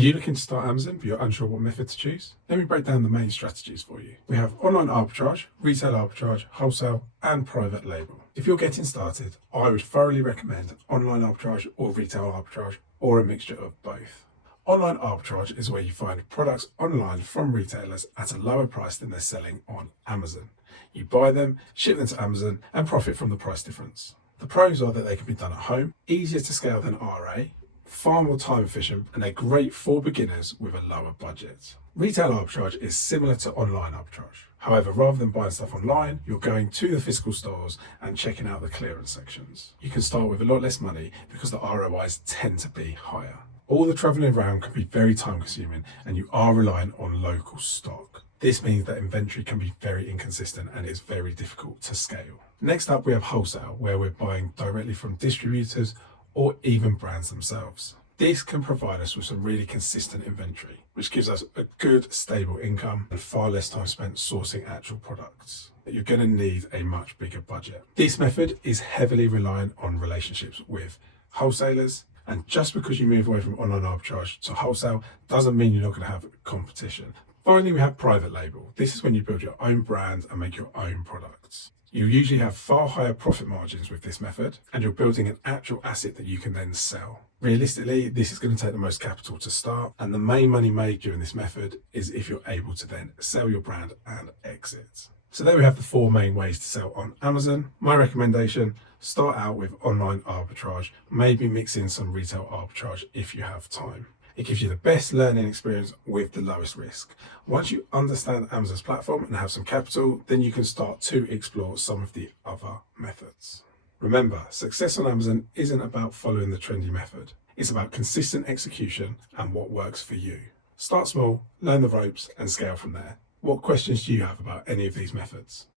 Are you looking to start Amazon but you're unsure what method to choose? Let me break down the main strategies for you. We have online arbitrage, retail arbitrage, wholesale, and private label. If you're getting started, I would thoroughly recommend online arbitrage or retail arbitrage, or a mixture of both. Online arbitrage is where you find products online from retailers at a lower price than they're selling on Amazon. You buy them, ship them to Amazon, and profit from the price difference. The pros are that they can be done at home, easier to scale than RA, far more time efficient, and they're great for beginners with a lower budget. Retail arbitrage is similar to online arbitrage. However, rather than buying stuff online, you're going to the physical stores and checking out the clearance sections. You can start with a lot less money because the ROIs tend to be higher. All the traveling around can be very time consuming and you are relying on local stock. This means that inventory can be very inconsistent and it's very difficult to scale. Next up, we have wholesale, where we're buying directly from distributors or even brands themselves. This can provide us with some really consistent inventory, which gives us a good, stable income and far less time spent sourcing actual products. You're going to need a much bigger budget. This method is heavily reliant on relationships with wholesalers, and just because you move away from online arbitrage to wholesale doesn't mean you're not going to have competition. Finally, we have private label. This is when you build your own brand and make your own products. You usually have far higher profit margins with this method, and you're building an actual asset that you can then sell. Realistically, this is going to take the most capital to start, and the main money made during this method is if you're able to then sell your brand and exit. So there we have the four main ways to sell on Amazon. My recommendation, start out with online arbitrage, maybe mix in some retail arbitrage if you have time. It gives you the best learning experience with the lowest risk. Once you understand Amazon's platform and have some capital, then you can start to explore some of the other methods. Remember, success on Amazon isn't about following the trendy method. It's about consistent execution and what works for you. Start small, learn the ropes, and scale from there. What questions do you have about any of these methods?